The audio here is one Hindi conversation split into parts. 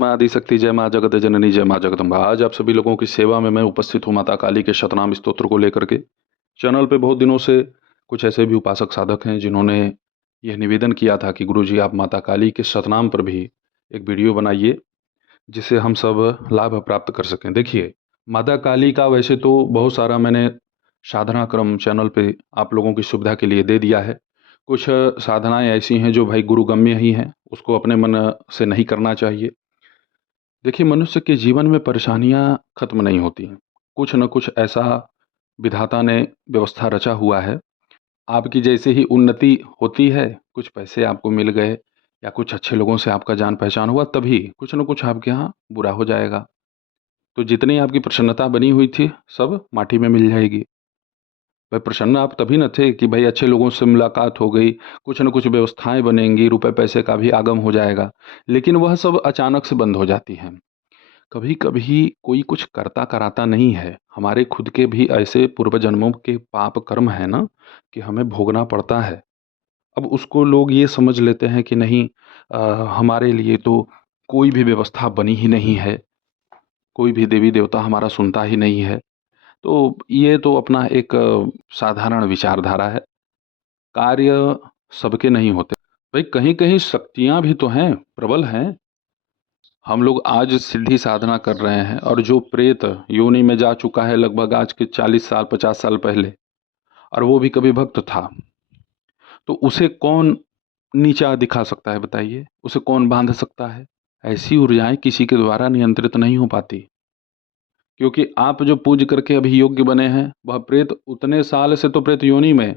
माँ आदिशक्ति, जय माँ जगत जननी, जय माँ जगदम्बा। आज आप सभी लोगों की सेवा में मैं उपस्थित हूँ माता काली के शतनाम स्तोत्र को लेकर के। चैनल पे बहुत दिनों से कुछ ऐसे भी उपासक साधक हैं जिन्होंने यह निवेदन किया था कि गुरुजी आप माता काली के शतनाम पर भी एक वीडियो बनाइए जिससे हम सब लाभ प्राप्त कर सकें। देखिए, माता काली का वैसे तो बहुत सारा मैंने साधना क्रम चैनल पे आप लोगों की सुविधा के लिए दे दिया है। कुछ साधनाएं ऐसी हैं जो भाई गुरुगम्य ही हैं, उसको अपने मन से नहीं करना चाहिए। देखिए, मनुष्य के जीवन में परेशानियां खत्म नहीं होती हैं। कुछ न कुछ ऐसा विधाता ने व्यवस्था रचा हुआ है। आपकी जैसे ही उन्नति होती है, कुछ पैसे आपको मिल गए या कुछ अच्छे लोगों से आपका जान पहचान हुआ, तभी कुछ न कुछ आपके यहाँ बुरा हो जाएगा। तो जितनी आपकी प्रसन्नता बनी हुई थी, सब माटी में मिल जाएगी। भाई प्रसन्न आप तभी न थे कि भाई अच्छे लोगों से मुलाकात हो गई, कुछ न कुछ व्यवस्थाएं बनेंगी, रुपए पैसे का भी आगम हो जाएगा, लेकिन वह सब अचानक से बंद हो जाती हैं। कभी कभी कोई कुछ करता कराता नहीं है, हमारे खुद के भी ऐसे पूर्व जन्मों के पाप कर्म है ना कि हमें भोगना पड़ता है। अब उसको लोग ये समझ लेते हैं कि नहीं, अ, हमारे लिए तो कोई भी व्यवस्था बनी ही नहीं है, कोई भी देवी देवता हमारा सुनता ही नहीं है। तो ये तो अपना एक साधारण विचारधारा है। कार्य सबके नहीं होते। भाई कहीं कहीं शक्तियां भी तो हैं, प्रबल हैं। हम लोग आज सिद्धि साधना कर रहे हैं और जो प्रेत योनि में जा चुका है लगभग आज के 40 साल 50 साल पहले, और वो भी कभी भक्त था, तो उसे कौन नीचा दिखा सकता है बताइए? उसे कौन बांध सकता है? ऐसी ऊर्जाएं किसी के द्वारा नियंत्रित नहीं हो पाती। क्योंकि आप जो पूज करके अभी योग्य बने हैं, वह प्रेत उतने साल से तो प्रेत योनि में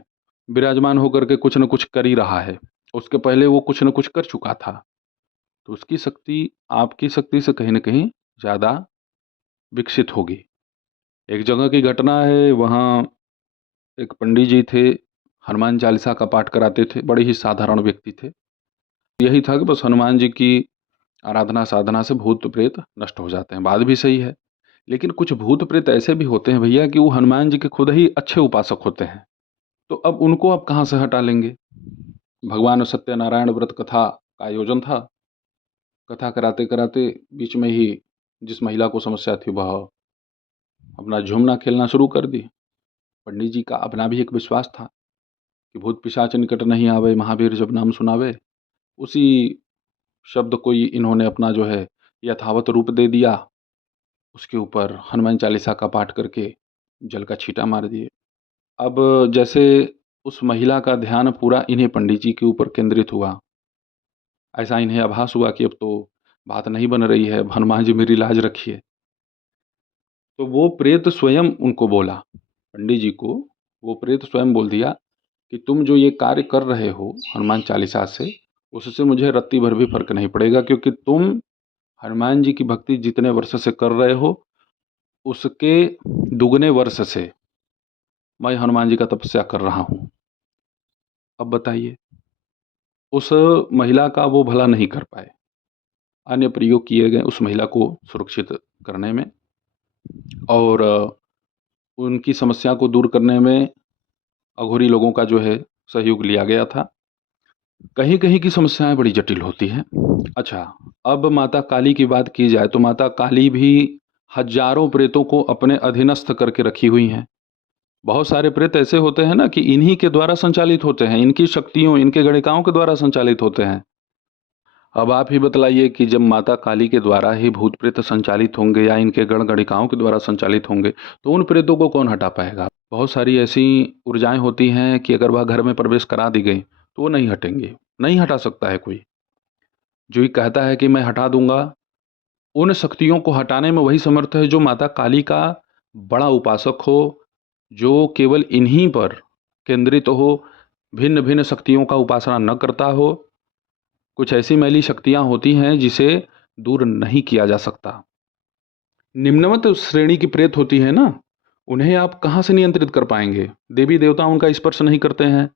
विराजमान होकर के कुछ न कुछ कर ही रहा है। उसके पहले वो कुछ न कुछ कर चुका था। तो उसकी शक्ति आपकी शक्ति से कहीं न कहीं ज़्यादा विकसित होगी। एक जगह की घटना है, वहाँ एक पंडित जी थे, हनुमान चालीसा का पाठ कराते थे, बड़े ही साधारण व्यक्ति थे। यही था कि बस हनुमान जी की आराधना साधना से भूत प्रेत नष्ट हो जाते हैं, बात भी सही है। लेकिन कुछ भूत प्रेत ऐसे भी होते हैं भैया कि वो हनुमान जी के खुद ही अच्छे उपासक होते हैं। तो अब उनको आप कहाँ से हटा लेंगे? भगवान सत्यनारायण व्रत कथा का आयोजन था। कथा कराते कराते बीच में ही जिस महिला को समस्या थी वह अपना झूमना खेलना शुरू कर दी। पंडित जी का अपना भी एक विश्वास था कि भूत पिशाच निकट नहीं आवे, महावीर जब नाम सुनावे। उसी शब्द को ही इन्होंने अपना जो है यथावत रूप दे दिया। उसके ऊपर हनुमान चालीसा का पाठ करके जल का छींटा मार दिए। अब जैसे उस महिला का ध्यान पूरा इन्हीं पंडित जी के ऊपर केंद्रित हुआ। ऐसा इन्हें आभास हुआ कि अब तो बात नहीं बन रही है, अब हनुमान जी मेरी लाज रखिए। तो वो प्रेत स्वयं उनको बोला, पंडित जी को वो प्रेत स्वयं बोल दिया कि तुम जो ये कार्य कर रहे हो हनुमान चालीसा से, उससे मुझे रत्ती भर भी फर्क नहीं पड़ेगा, क्योंकि तुम हनुमान जी की भक्ति जितने वर्ष से कर रहे हो उसके दुगने वर्ष से मैं हनुमान जी का तपस्या कर रहा हूँ। अब बताइए, उस महिला का वो भला नहीं कर पाए। अन्य प्रयोग किए गए उस महिला को सुरक्षित करने में, और उनकी समस्या को दूर करने में अघोरी लोगों का जो है सहयोग लिया गया था। कहीं कहीं की समस्याएं बड़ी जटिल होती हैं। अच्छा, अब माता काली की बात की जाए तो माता काली भी हजारों प्रेतों को अपने अधीनस्थ करके रखी हुई हैं। बहुत सारे प्रेत ऐसे होते हैं ना कि इन्हीं के द्वारा संचालित होते हैं, इनकी शक्तियों इनके गणिकाओं के द्वारा संचालित होते हैं। अब आप ही बतलाइए कि जब माता काली के द्वारा ही भूत प्रेत संचालित होंगे या इनके गण गणिकाओं के द्वारा संचालित होंगे, तो उन प्रेतों को कौन हटा पाएगा? बहुत सारी ऐसी ऊर्जाएं होती हैं कि अगर वह घर में प्रवेश करा दी गई तो वो नहीं हटेंगे, नहीं हटा सकता है कोई। जो ये कहता है कि मैं हटा दूंगा, उन शक्तियों को हटाने में वही समर्थ है जो माता काली का बड़ा उपासक हो, जो केवल इन्हीं पर केंद्रित हो, भिन्न भिन्न शक्तियों का उपासना न करता हो। कुछ ऐसी मैली शक्तियां होती हैं जिसे दूर नहीं किया जा सकता। निम्नवत श्रेणी की प्रेत होती है ना, उन्हें आप कहाँ से नियंत्रित कर पाएंगे? देवी देवता उनका स्पर्श नहीं करते हैं।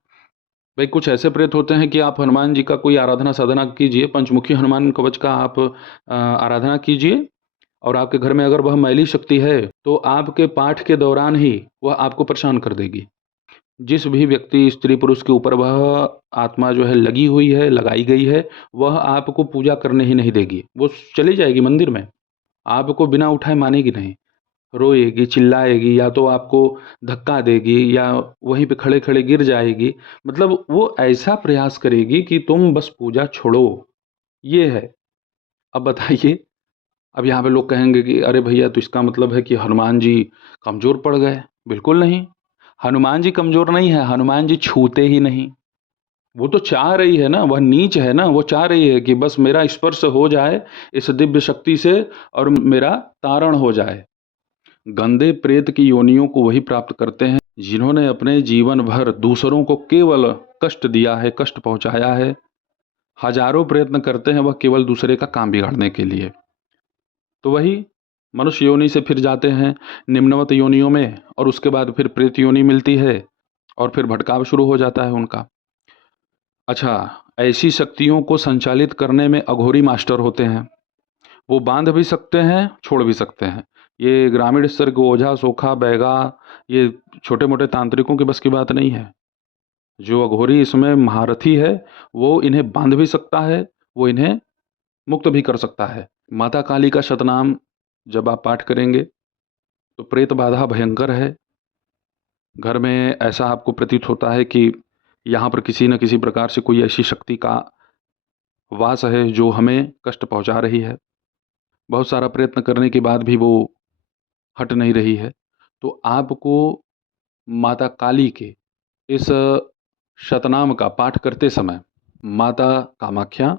भाई कुछ ऐसे प्रेत होते हैं कि आप हनुमान जी का कोई आराधना साधना कीजिए, पंचमुखी हनुमान कवच का आप आराधना कीजिए, और आपके घर में अगर वह मैली शक्ति है तो आपके पाठ के दौरान ही वह आपको परेशान कर देगी। जिस भी व्यक्ति स्त्री पुरुष के ऊपर वह आत्मा जो है लगी हुई है, लगाई गई है, वह आपको पूजा करने ही नहीं देगी। वो चली जाएगी मंदिर में, आपको बिना उठाए मानेगी नहीं, रोएगी, चिल्लाएगी, या तो आपको धक्का देगी या वहीं पे खड़े-खड़े गिर जाएगी। मतलब वो ऐसा प्रयास करेगी कि तुम बस पूजा छोड़ो, ये है। अब बताइए, अब यहाँ पे लोग कहेंगे कि अरे भैया, तो इसका मतलब है कि हनुमान जी कमज़ोर पड़ गए। बिल्कुल नहीं, हनुमान जी कमज़ोर नहीं है, हनुमान जी छूते ही नहीं। वो तो चाह रही है ना, वह नीच है ना, वो चाह रही है कि बस मेरा स्पर्श हो जाए इस दिव्य शक्ति से और मेरा तारण हो जाए। गंदे प्रेत की योनियों को वही प्राप्त करते हैं जिन्होंने अपने जीवन भर दूसरों को केवल कष्ट दिया है, कष्ट पहुंचाया है। हजारों प्रयत्न करते हैं वह केवल दूसरे का काम बिगाड़ने के लिए। तो वही मनुष्य योनि से फिर जाते हैं निम्नवत योनियों में, और उसके बाद फिर प्रेत योनि मिलती है और फिर भटकाव शुरू हो जाता है उनका। अच्छा, ऐसी शक्तियों को संचालित करने में अघोरी मास्टर होते हैं। वो बांध भी सकते हैं, छोड़ भी सकते हैं। ये ग्रामीण स्तर के ओझा, सोखा, बैगा, ये छोटे-मोटे तांत्रिकों की बस की बात नहीं है। जो अघोरी इसमें महारथी है, वो इन्हें बांध भी सकता है, वो इन्हें मुक्त भी कर सकता है। माता काली का शतनाम जब आप पाठ करेंगे, तो प्रेत बाधा भयंकर है। घर में ऐसा आपको प्रतीत होता है कि यहाँ पर किसी न किसी प्रकार से कोई ऐसी शक्ति का वास है, जो हमें कष्ट पहुँचा रही है। बहुत सारा प्रयत्न करने के बाद भी वो हट नहीं रही है। तो आपको माता काली के इस शतनाम का पाठ करते समय माता कामाख्या,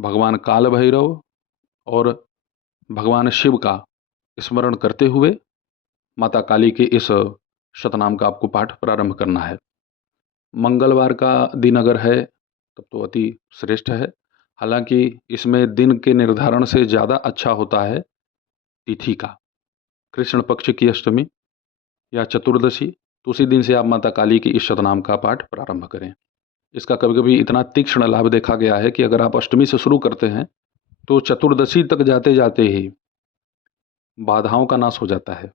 भगवान काल भैरव और भगवान शिव का स्मरण करते हुए माता काली के इस शतनाम का आपको पाठ प्रारंभ करना है। मंगलवार का दिन अगर है तब तो अति श्रेष्ठ है। हालांकि इसमें दिन के निर्धारण से ज़्यादा अच्छा होता है तिथि का। कृष्ण पक्ष की अष्टमी या चतुर्दशी, तो उसी दिन से आप माता काली की इस शतनाम का पाठ प्रारंभ करें। इसका कभी-कभी इतना तीक्ष्ण लाभ देखा गया है कि अगर आप अष्टमी से शुरू करते हैं, तो चतुर्दशी तक जाते-जाते ही बाधाओं का नाश हो जाता है,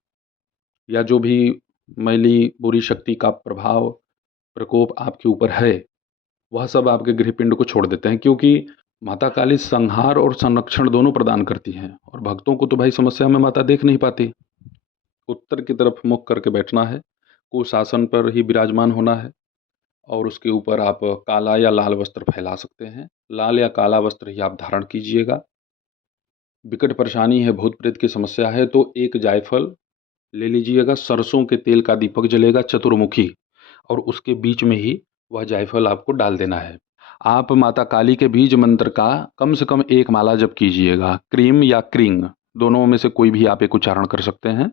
या जो भी मैली बुरी शक्ति का प्रभाव, प्रकोप आपके ऊपर है, वह सब आपके गृहपिंड को छोड़ देते हैं, क्योंकि माता काली संहार और संरक्षण दोनों प्रदान करती हैं, और भक्तों को तो भाई समस्या में माता देख नहीं पाती। उत्तर की तरफ मुख करके बैठना है, कुशासन पर ही विराजमान होना है, और उसके ऊपर आप काला या लाल वस्त्र फैला सकते हैं। लाल या काला वस्त्र ही आप धारण कीजिएगा। विकट परेशानी है, भूत प्रेत की समस्या है, तो एक जायफल ले लीजिएगा, सरसों के तेल का दीपक जलेगा चतुर्मुखी, और उसके बीच में ही वह जायफल आपको डाल देना है। आप माता काली के बीज मंत्र का कम से कम एक माला जप कीजिएगा। क्रीम या क्रिंग, दोनों में से कोई भी आप एक उच्चारण कर सकते हैं।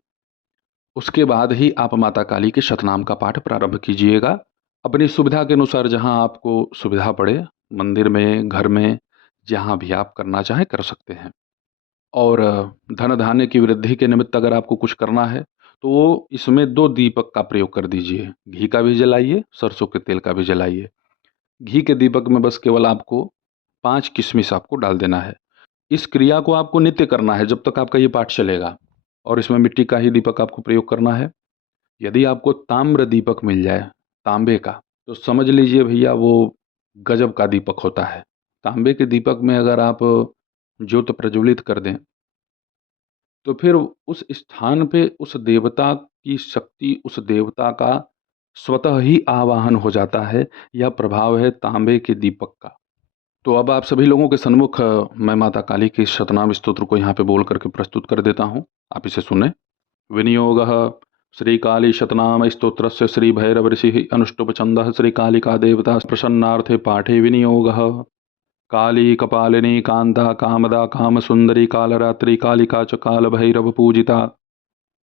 उसके बाद ही आप माता काली के शतनाम का पाठ प्रारंभ कीजिएगा। अपनी सुविधा के अनुसार जहाँ आपको सुविधा पड़े, मंदिर में, घर में, जहाँ भी आप करना चाहें कर सकते हैं। और धन धान्य की वृद्धि के निमित्त अगर आपको कुछ करना है, तो वो इसमें 2 दीपक का प्रयोग कर दीजिए। घी का भी जलाइए, सरसों के तेल का भी जलाइए। घी के दीपक में बस केवल आपको 5 किशमिश आपको डाल देना है। इस क्रिया को आपको नित्य करना है जब तक आपका ये पाठ चलेगा, और इसमें मिट्टी का ही दीपक आपको प्रयोग करना है। यदि आपको ताम्र दीपक मिल जाए, तांबे का, तो समझ लीजिए भैया वो गजब का दीपक होता है। तांबे के दीपक में अगर आप ज्योत प्रज्वलित कर दें, तो फिर उस स्थान पे उस देवता की शक्ति, उस देवता का स्वतः ही आवाहन हो जाता है। यह प्रभाव है तांबे के दीपक का। तो अब आप सभी लोगों के सन्मुख मैं माता काली के इस शतनाम स्तोत्र को यहाँ पे बोल करके प्रस्तुत कर देता हूँ। आप इसे सुने। विनियोगः श्रीकाली शतनाम स्तोत्रस्य श्रीभैरवऋषिः अनुष्टुप्छन्दः श्रीकालिका देवता प्रसन्नार्थे पाठे विनियोगः। काली कपालिनी कान्ता कामदा कामसुन्दरी कालरात्रि कालिका च कालभैरवपूजिता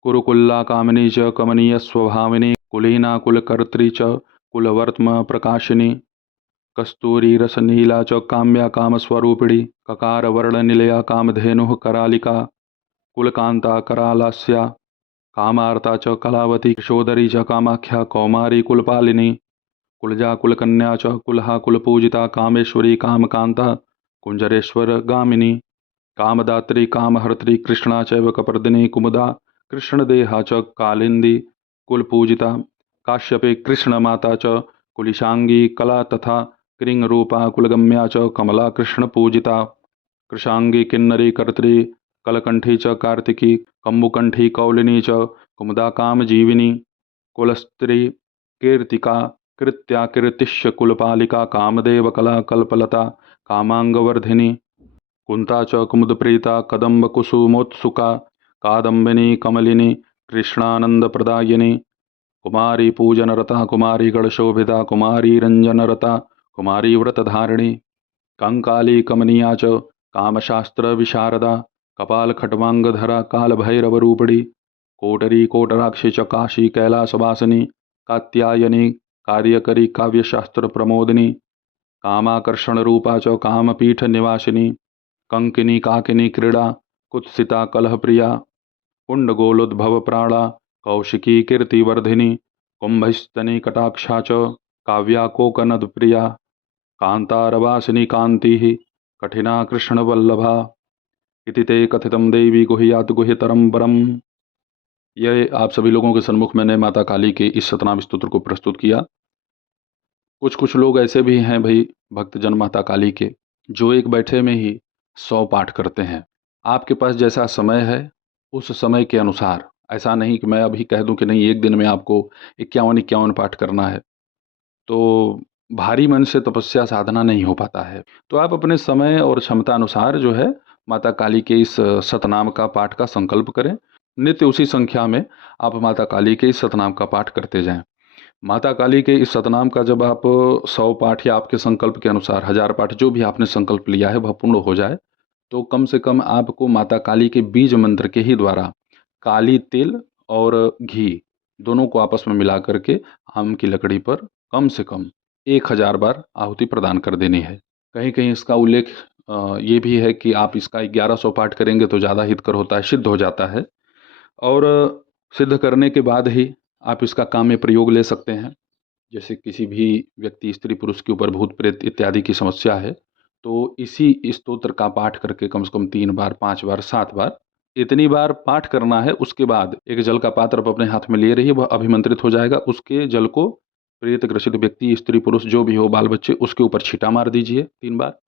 कुरुकुल्ला कामिनी च कमनीयस्वभाविनी कुलीना कुलकर्त्री च कुलवर्त्म प्रकाशिनी कस्तूरी रसनीला च काम्या कामस्वरूपिणी ककारवर्णनिलया कामधेनुः करालिका कुलकान्ता करालास्या कामार्ता च कलावती यशोदरी च कामाख्या कौमारी कुलपालिनी कुलजा कुलकन्या च कुलहा कुलपूजिता कामेश्वरी कामकान्ता कुञ्जरेश्वरगामिनी कामदात्री कामहर्त्री कृष्णा चैव कपर्दिनी कुमुदा कृष्णदेहा च कालिन्दी कुलपूजिता काश्यपे कृष्णमाता च कुलिशांगी कला तथा क्रीङ्गरूपा कुलगम्या च कमला कृष्णपूजिता कृशांगी किन्नरी कर्त्री कलकंठी च कार्तिकी कम्बुकंठी कौलिनी च कुमुदा कामजीविनी कुलस्त्री कीर्तिका कृत्या कीर्तिश्य कुलपालिका कामदेवकला कल्पलता कामांगवर्धिनी कुंता च कुमुदप्रीता कदम्बकुसुमोत्सुका कादम्बिनी कमलिनी कृष्णानंदप्रदायिनी कुमारी पूजनरता कुमारी गणशोभिता कुमारी रंजनरता कुमारी व्रतधारिणी कंकाली कमनीया च कामशास्त्र विशारदा कपाल खट्वांगधरा कालभैरवरूपिणी कोटरी कोटराक्षी च काशी कैलासवासिनी कात्यायनी कार्यकरी काव्यशास्त्र प्रमोदिनी कामाकर्षण रूपा च कामपीठ निवासिनी कंकिनी काकिनी क्रीड़ा कुत्सिता कलहप्रिया कुंडगोलोद्भव प्राणा कौशिकी कीर्तिवर्धिनी कुंभस्तनी कटाक्षा च काव्या कोकनदप्रिया कांतारवासिनी कांति कठिना कृष्णवल्लभा इति ते कथितम देवी गुह्यात गुह्यतरम परम। यह आप सभी लोगों के सन्मुख मैंने माता काली के इस सतनाम स्तोत्र को प्रस्तुत किया। कुछ कुछ लोग ऐसे भी हैं भाई भक्तजन माता काली के जो एक बैठे में ही 100 पाठ करते हैं। आपके पास जैसा समय है उस समय के अनुसार, ऐसा नहीं कि मैं अभी कह दूं कि नहीं एक दिन में आपको 51 पाठ करना है, तो भारी मन से तपस्या साधना नहीं हो पाता है। तो आप अपने समय और क्षमता अनुसार जो है माता काली के इस सतनाम का पाठ का संकल्प करें। नित्य उसी संख्या में आप माता काली के इस सतनाम का पाठ करते जाएं। माता काली के इस सतनाम का जब आप 100 पाठ या आपके संकल्प के अनुसार 1000 पाठ जो भी आपने संकल्प लिया है वह पूर्ण हो जाए, तो कम से कम आपको माता काली के बीज मंत्र के ही द्वारा काली तिल और घी दोनों को आपस में मिला करके आम की लकड़ी पर कम से कम 1000 बार आहुति प्रदान कर देनी है। कहीं कहीं इसका उल्लेख ये भी है कि आप इसका 1100 पाठ करेंगे तो ज़्यादा हितकर होता है, सिद्ध हो जाता है। और सिद्ध करने के बाद ही आप इसका काम में प्रयोग ले सकते हैं। जैसे किसी भी व्यक्ति स्त्री पुरुष के ऊपर भूत प्रेत इत्यादि की समस्या है, तो इसी स्तोत्र का पाठ करके कम से कम 3 बार 5 बार 7 बार इतनी बार पाठ करना है। उसके बाद एक जल का पात्र आप अपने हाथ में लिए रहिए, वह अभिमंत्रित हो जाएगा। उसके जल को प्रेत ग्रसित व्यक्ति स्त्री पुरुष जो भी हो बाल बच्चे उसके ऊपर छींटा मार दीजिए 3 बार।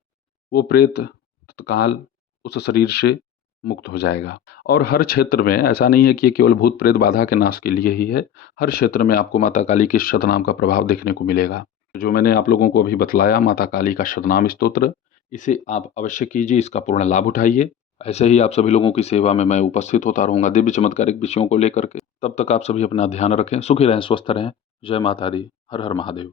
वो प्रेत तत्काल उस शरीर से मुक्त हो जाएगा। और हर क्षेत्र में ऐसा नहीं है कि ये केवल भूत प्रेत बाधा के नाश के लिए ही है, हर क्षेत्र में आपको माता काली के शतनाम का प्रभाव देखने को मिलेगा। जो मैंने आप लोगों को अभी बतलाया माता काली का शतनाम स्तोत्र, इसे आप अवश्य कीजिए, इसका पूर्ण लाभ उठाइए। ऐसे ही आप सभी लोगों की सेवा में मैं उपस्थित होता रहूँगा दिव्य चमत्कारिक विषयों को लेकर के। तब तक आप सभी अपना ध्यान रखें, सुखी रहें, स्वस्थ रहें। जय माता दी, हर हर महादेव।